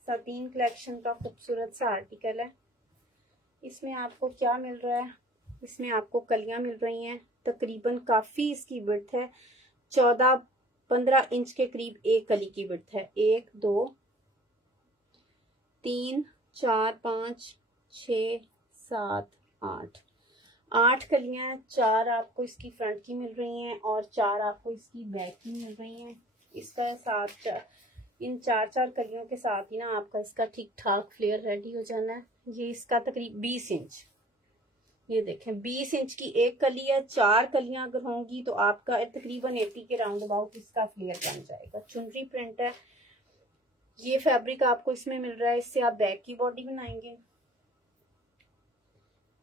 सातीन कलेक्शन का खूबसूरत सा आर्टिकल है। इसमें आपको क्या मिल रहा है? इसमें आपको कलियां मिल रही हैं तकरीबन, काफ़ी इसकी विड्थ है, 14-15 इंच के करीब एक कली की विड्थ है। 1 2 3 4 5 6 7 8 8 कलियां, 4 आपको इसकी फ्रंट की मिल रही हैं और 4 आपको इसकी बैक की मिल रही हैं। इसका साथ इन 4 कलियों के साथ ही ना आपका इसका ठीक ठाक फ्लेयर रेडी हो जाना है। ये इसका तकरीब 20 इंच, ये देखें 20 इंच की एक कली है, 4 कलियां अगर होंगी तो आपका तकरीबन 80 के राउंड अबाउट इसका फ्लेयर बन जाएगा। चुनरी प्रिंट है, ये फैब्रिक आपको इसमें मिल रहा है। इससे आप बैक की बॉडी बनाएंगे,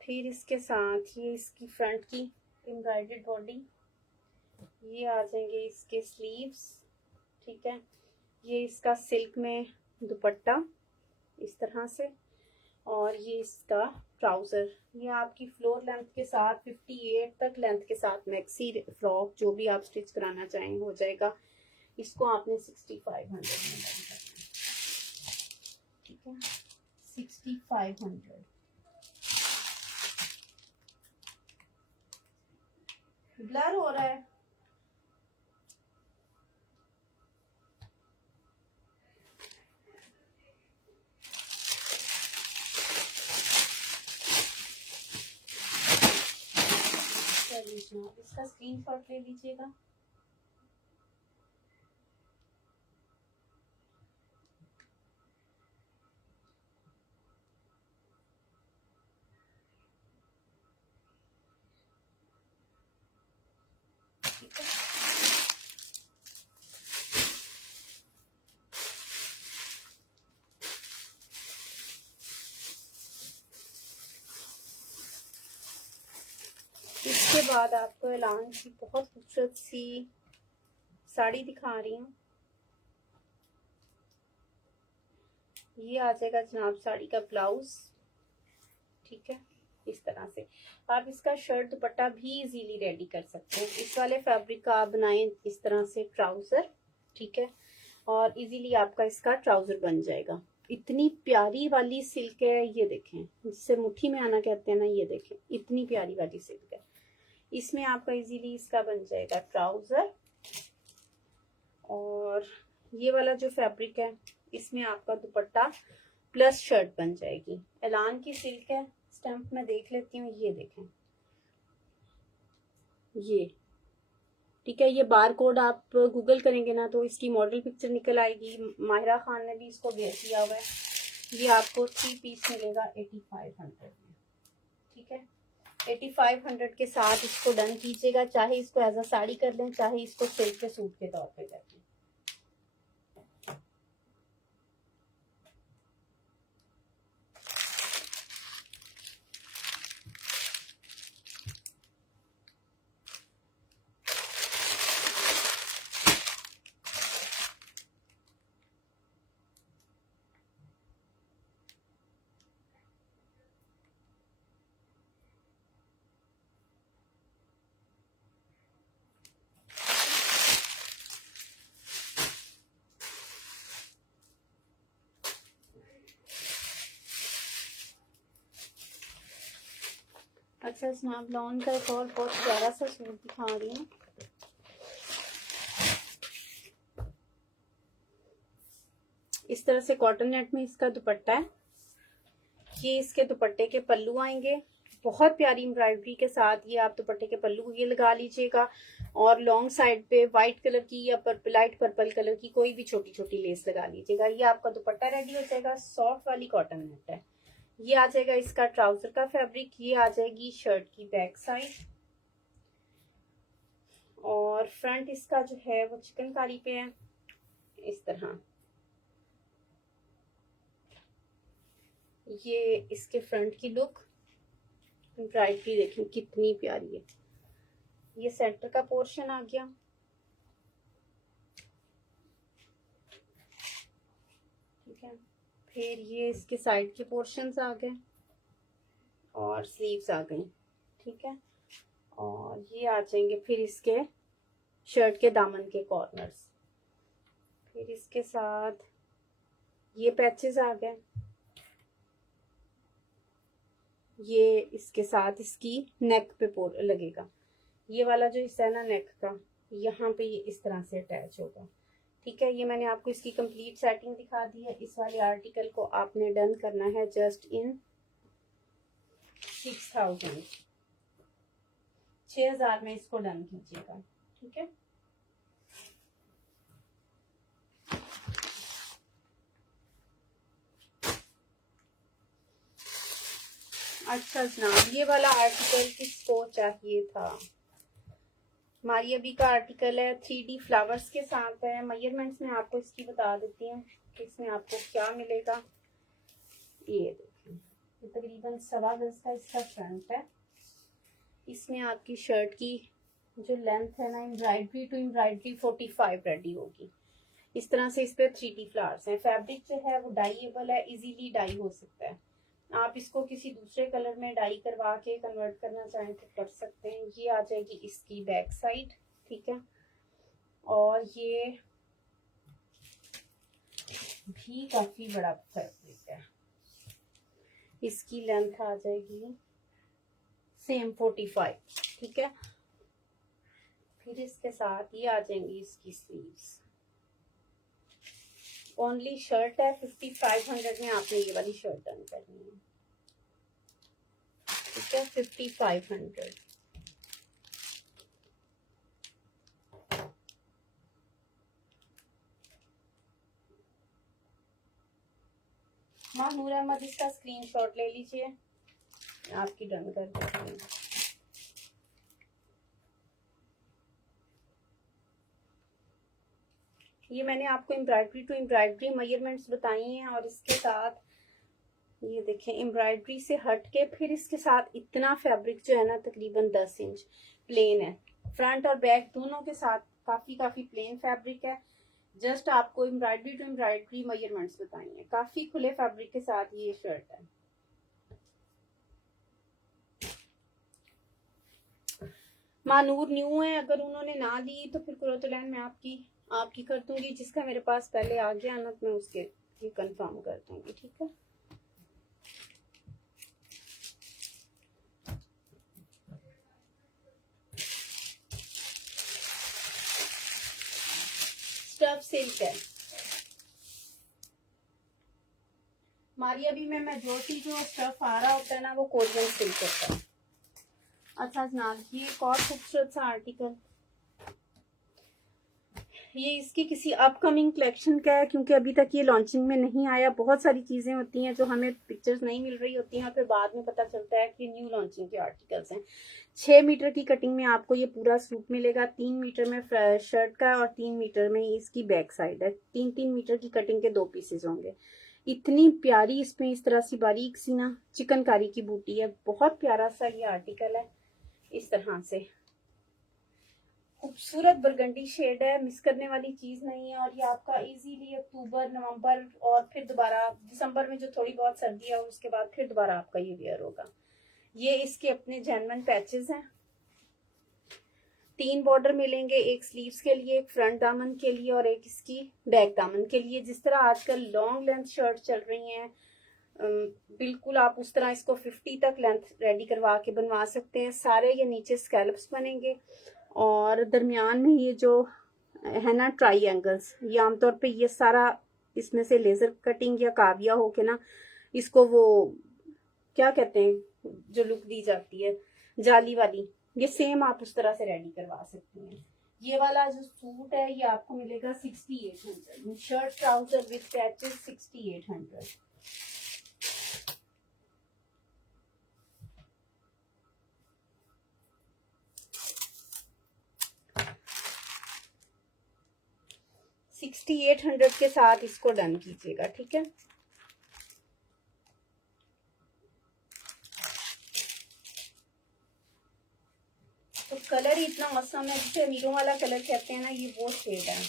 फिर इसके साथ ये इसकी फ्रंट की एम्ब्रॉयडर्ड बॉडी, ये आ जाएंगे इसके स्लीव्स। ठीक है, ये इसका सिल्क में दुपट्टा इस तरह से, और ये इसका ट्राउजर। ये आपकी फ्लोर लेंथ के साथ 58 तक लेंथ के साथ मैक्सी फ्रॉक जो भी आप स्टिच कराना चाहें हो जाएगा। इसको आपने 6500 में करना है। ठीक है, 6500। ब्लर हो रहा है। इसका स्क्रीनशॉट ले लीजिएगा। इसके बाद आपको एलान की बहुत खूबसूरत सी साड़ी दिखा रही हूँ। ये आ जाएगा जनाब साड़ी का ब्लाउज। ठीक है, इस तरह से आप इसका शर्ट दुपट्टा भी इजीली रेडी कर सकते हैं। इस वाले फैब्रिक का आप बनाएं इस तरह से ट्राउजर। ठीक है, और इजीली आपका इसका ट्राउजर बन जाएगा। इतनी प्यारी वाली सिल्क है, ये देखें जिससे मुट्ठी में आना कहते हैं ना, ये देखें इतनी प्यारी वाली सिल्क है। इसमें आपका इजीली इसका बन जाएगा ट्राउजर, और ये वाला जो फैब्रिक है इसमें आपका दुपट्टा प्लस शर्ट बन जाएगी। एलान की सिल्क है, स्टैम्प में देख लेती हूँ, ये देखें ये। ठीक है, ये बार कोड आप गूगल करेंगे ना तो इसकी मॉडल पिक्चर निकल आएगी। माहिरा खान ने भी इसको वेयर किया हुआ है। ये आपको 3 पीस मिलेगा 8500 में। ठीक है, 8500 के साथ इसको डन कीजिएगा। चाहे इसको एज अ साड़ी कर लें, चाहे इसको सिल्क के सूट के तौर पे कर लें। अच्छा, स्नैप लॉन का एक और बहुत प्यारा सा सूट दिखा रही हूँ। इस तरह से कॉटन नेट में इसका दुपट्टा है। ये इसके दुपट्टे के पल्लू आएंगे, बहुत प्यारी एम्ब्रॉयडरी के साथ। ये आप दुपट्टे के पल्लू ये लगा लीजिएगा और लॉन्ग साइड पे व्हाइट कलर की या लाइट पर्पल कलर की कोई भी छोटी छोटी लेस लगा लीजिएगा। ये आपका दुपट्टा रेडी हो जाएगा। सॉफ्ट वाली कॉटन नेट है। ये आ जाएगा इसका ट्राउजर का फैब्रिक। ये आ जाएगी शर्ट की बैक साइड और फ्रंट इसका जो है वो चिकनकारी पे है इस तरह। ये इसके फ्रंट की लुक, एम्ब्रॉयडरी देखें कितनी प्यारी है। ये सेंटर का पोर्शन आ गया। ठीक है, फिर ये इसके साइड के पोर्शंस आ गए और स्लीव्स आ गई। ठीक है, और ये आ जाएंगे फिर इसके शर्ट के दामन के कॉर्नर्स। फिर इसके साथ ये पैचेस आ गए। ये इसके साथ इसकी नेक पे लगेगा। ये वाला जो हिस्सा है ना नेक का, यहाँ पे ये इस तरह से अटैच होगा। ठीक है, ये मैंने आपको इसकी कंप्लीट सेटिंग दिखा दी है। इस वाले आर्टिकल को आपने डन करना है जस्ट इन 6000, 6000 में इसको डन कीजिएगा। ठीक है, अच्छा जनाब, ये वाला आर्टिकल किसको चाहिए था? मारिया बी का आर्टिकल है, 3D फ्लावर्स के साथ है। मेजरमेंट्स में आपको इसकी बता देती हूँ कि इसमें आपको क्या मिलेगा। ये देखिए, ये तकरीबन 1.25 गज का इसका फ्रंट है। इसमें आपकी शर्ट की जो लेंथ है ना, एम्ब्रॉयडरी टू एम्ब्रॉयडरी 45 रेडी होगी। इस तरह से इस पे 3D फ्लावर्स हैं। फैब्रिक जो है वो डाइएबल है, इजीली डाई हो सकता है। आप इसको किसी दूसरे कलर में डाई करवा के कन्वर्ट करना चाहें तो कर सकते हैं। ये आ जाएगी इसकी बैक साइड। ठीक है, और ये भी काफी बड़ा फैब्रिक है। इसकी लेंथ आ जाएगी सेम 45। ठीक है, फिर इसके साथ ये आ जाएंगी इसकी स्लीव्स। ओनली शर्ट है 5500 में आपने ये वाली शर्ट डन करनी है। ठीक है, 5500। नूर अहमद इसका स्क्रीनशॉट ले लीजिए, आपकी डन कर देती हूँ। ये मैंने आपको एम्ब्रॉयडरी टू एम्ब्रॉयडरी मेजरमेंट्स बताई हैं और इसके साथ ये देखें एम्ब्रॉयडरी से हट के फिर इसके साथ इतना फैब्रिक जो है ना तकरीबन 10 इंच प्लेन है। फ्रंट और बैक दोनों के साथ काफी प्लेन फैब्रिक है। जस्ट आपको एम्ब्रॉयडरी टू एम्ब्रॉयडरी मेजरमेंट्स बताई हैं। काफी खुले फैब्रिक के साथ ये शर्ट है। मानूर न्यू है, अगर उन्होंने ना दी तो फिर कुरतुलैन में आपकी कर दूंगी। जिसका मेरे पास पहले आ गया ना मैं उसके ये कंफर्म कर दूंगी। ठीक है, स्टफ सिल्क है। मारिया भी में मेजोरिटी जो स्टफ आ रहा होता है ना वो कोरियन सिल्क होता है। अच्छा जनाब, ये एक और खूबसूरत सा आर्टिकल, ये इसकी किसी अपकमिंग कलेक्शन का है क्योंकि अभी तक ये लॉन्चिंग में नहीं आया। बहुत सारी चीजें होती हैं जो हमें पिक्चर्स नहीं मिल रही होती हैं और फिर बाद में पता चलता है कि न्यू लॉन्चिंग के आर्टिकल्स हैं। 6 मीटर की कटिंग में आपको ये पूरा सूट मिलेगा। 3 मीटर में शर्ट का और 3 मीटर में इसकी बैक साइड है। 3-3 मीटर की कटिंग के 2 पीसेज होंगे। इतनी प्यारी इसमें इस तरह सी बारीक सी ना चिकनकारी की बूटी है। बहुत प्यारा सा ये आर्टिकल है। इस तरह से खूबसूरत बरगंडी शेड है, मिस करने वाली चीज नहीं है। और ये आपका इजीली अक्टूबर, नवंबर और फिर दोबारा दिसंबर में जो थोड़ी बहुत सर्दी है उसके बाद फिर दोबारा आपका ये वेयर होगा। ये इसके अपने जेन्युइन पैचेस हैं। 3 बॉर्डर मिलेंगे, एक स्लीव्स के लिए, एक फ्रंट दामन के लिए और एक इसकी बैक दामन के लिए। जिस तरह आजकल लॉन्ग लेंथ शर्ट चल रही हैं बिल्कुल आप उस तरह इसको 50 तक लेंथ रेडी करवा के बनवा सकते हैं। सारे ये नीचे स्कैल्प्स बनेंगे और दरमियान में ये जो है ना ट्राइंगल्स, ये आमतौर पे ये सारा इसमें से लेजर कटिंग या काविया हो के ना इसको वो क्या कहते हैं जो लुक दी जाती है जाली वाली, ये सेम आप उस तरह से रेडी करवा सकती हैं। ये वाला जो सूट है ये आपको मिलेगा 6800, शर्ट ट्राउजर विद पैचेस 6800। $6800 के साथ इसको डन कीजिएगा, ठीक है। तो कलर ही इतना मौसम है, जिसे हीरो वाला कलर कहते हैं ना, ये वो शेड है।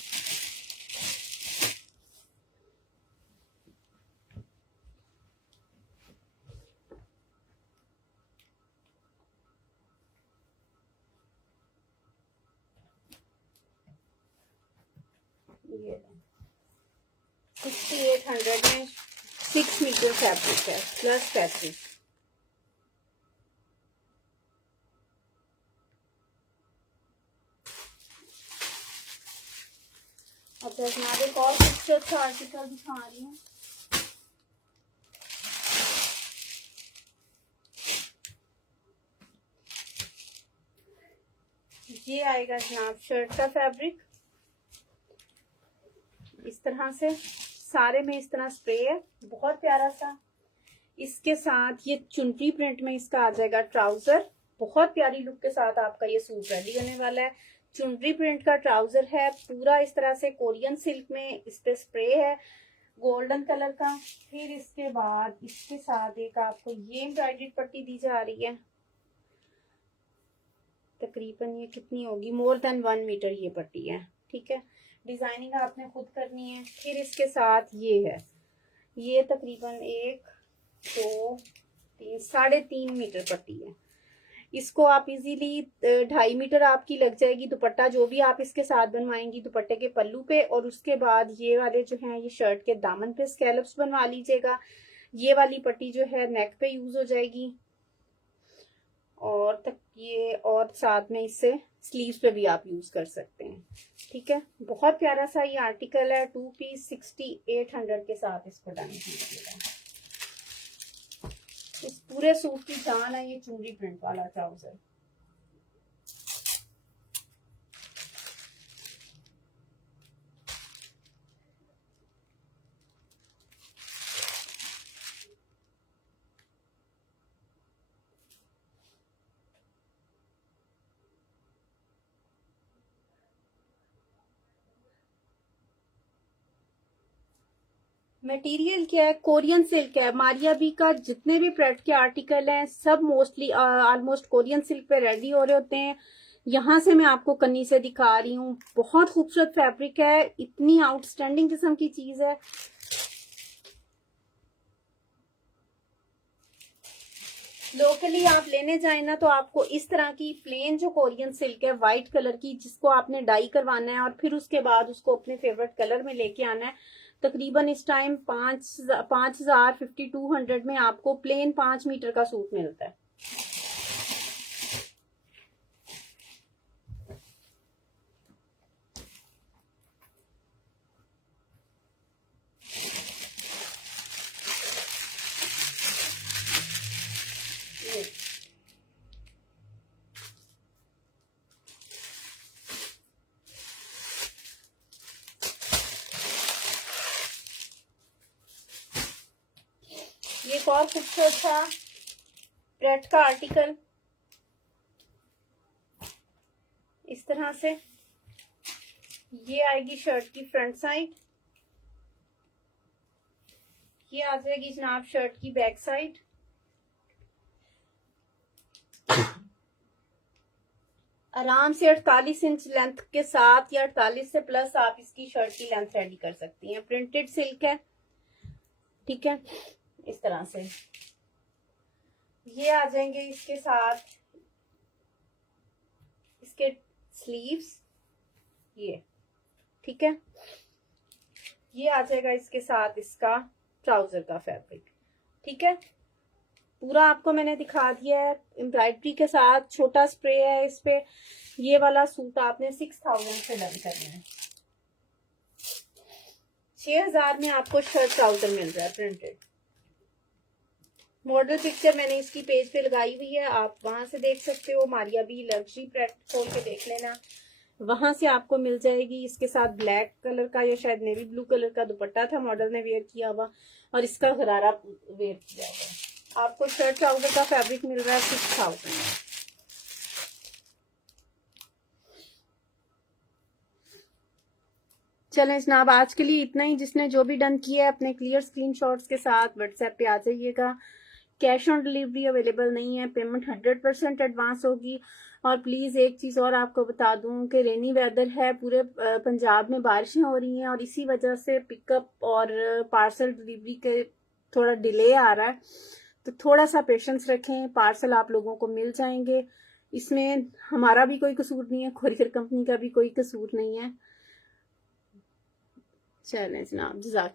ये 6800 में 6 मीटर फैब्रिक है प्लस पैचेस। अब मैं एक और खूबसूरत सा आर्टिकल दिखा रही हूँ। ये आएगा जनाब शर्ट का फैब्रिक, इस तरह से सारे में इस तरह स्प्रे है, बहुत प्यारा सा। इसके साथ ये चुनरी प्रिंट में इसका आ जाएगा ट्राउजर, बहुत प्यारी लुक के साथ आपका ये सूट रेडी होने वाला है। चुनरी प्रिंट का ट्राउजर है, पूरा इस तरह से कोरियन सिल्क में इस पे स्प्रे है गोल्डन कलर का। फिर इसके बाद इसके साथ एक आपको ये एम्ब्रॉयडरी पट्टी दी जा रही है, तकरीबन ये कितनी होगी, मोर देन 1 मीटर ये पट्टी है, ठीक है। डिजाइनिंग आपने खुद करनी है। फिर इसके साथ ये है, ये तकरीबन 1 2 3 3.5 मीटर पट्टी है। इसको आप इजीली 2.5 मीटर आपकी लग जाएगी दुपट्टा जो भी आप इसके साथ बनवाएंगी दुपट्टे के पल्लू पे। और उसके बाद ये वाले जो हैं ये शर्ट के दामन पे स्कैलप्स बनवा लीजिएगा। ये वाली पट्टी जो है नेक पे यूज हो जाएगी और तक ये, और साथ में इससे स्लीव्स पे भी आप यूज कर सकते हैं, ठीक है। बहुत प्यारा सा ये आर्टिकल है, 2 पीस 6800 के साथ इसको डन कीजिएगा। इस पूरे सूट की जान है ये चुनरी प्रिंट वाला ट्राउजर। मटेरियल क्या है, कोरियन सिल्क है। मारिया बी का जितने भी प्रेट के आर्टिकल हैं सब मोस्टली ऑलमोस्ट कोरियन सिल्क पे रेडी हो रहे होते हैं। यहाँ से मैं आपको कन्नी से दिखा रही हूँ, बहुत खूबसूरत फैब्रिक है, इतनी आउटस्टैंडिंग किस्म की चीज है। लोकली आप लेने जाए ना तो आपको इस तरह की प्लेन जो कोरियन सिल्क है व्हाइट कलर की, जिसको आपने डाई करवाना है और फिर उसके बाद उसको अपने फेवरेट कलर में लेके आना है, तकरीबन इस टाइम 5200 में आपको प्लेन 5 मीटर का सूट मिलता है। एक और खूबसूरत था प्रेट का आर्टिकल, इस तरह से ये आएगी शर्ट की फ्रंट साइड, ये आ जाएगी जनाब शर्ट की बैक साइड। आराम से 48 इंच लेंथ के साथ या 48 से प्लस आप इसकी शर्ट की लेंथ रेडी कर सकती हैं। प्रिंटेड सिल्क है, ठीक है। इस तरह से ये आ जाएंगे इसके साथ इसके स्लीव्स, ये ठीक है। ये आ जाएगा इसके साथ इसका ट्राउजर का फैब्रिक, ठीक है। पूरा आपको मैंने दिखा दिया है, एम्ब्रॉयडरी के साथ छोटा स्प्रे है इस पे। ये वाला सूट आपने 6000 से डन करना है। 6000 में आपको शर्ट ट्राउजर मिल रहा है प्रिंटेड। मॉडल पिक्चर मैंने इसकी पेज पे लगाई हुई है, आप वहां से देख सकते हो। मारिया बी लग्जरी प्रोडक्ट खोल के देख लेना, वहां से आपको मिल जाएगी। इसके साथ ब्लैक कलर का या शायद नेवी ब्लू कलर का दुपट्टा था मॉडल ने वेयर किया हुआ, और इसका गरारा वेयर किया हुआ। आपको शर्ट ट्राउजर का फैब्रिक मिल रहा है 6000 में। चलें जनाब, आज के लिए इतना ही। जिसने जो भी डन किया है अपने क्लियर स्क्रीनशॉट्स के साथ व्हाट्सएप पे आ जाइएगा। कैश ऑन डिलीवरी अवेलेबल नहीं है, पेमेंट 100% एडवांस होगी। और प्लीज़ एक चीज़ और आपको बता दूं कि रेनी वेदर है, पूरे पंजाब में बारिशें हो रही हैं और इसी वजह से पिकअप और पार्सल डिलीवरी के थोड़ा डिले आ रहा है, तो थोड़ा सा पेशेंस रखें। पार्सल आप लोगों को मिल जाएंगे, इसमें हमारा भी कोई कसूर नहीं है, कोरियर कंपनी का भी कोई कसूर नहीं है। चलें जनाब, जज़ाक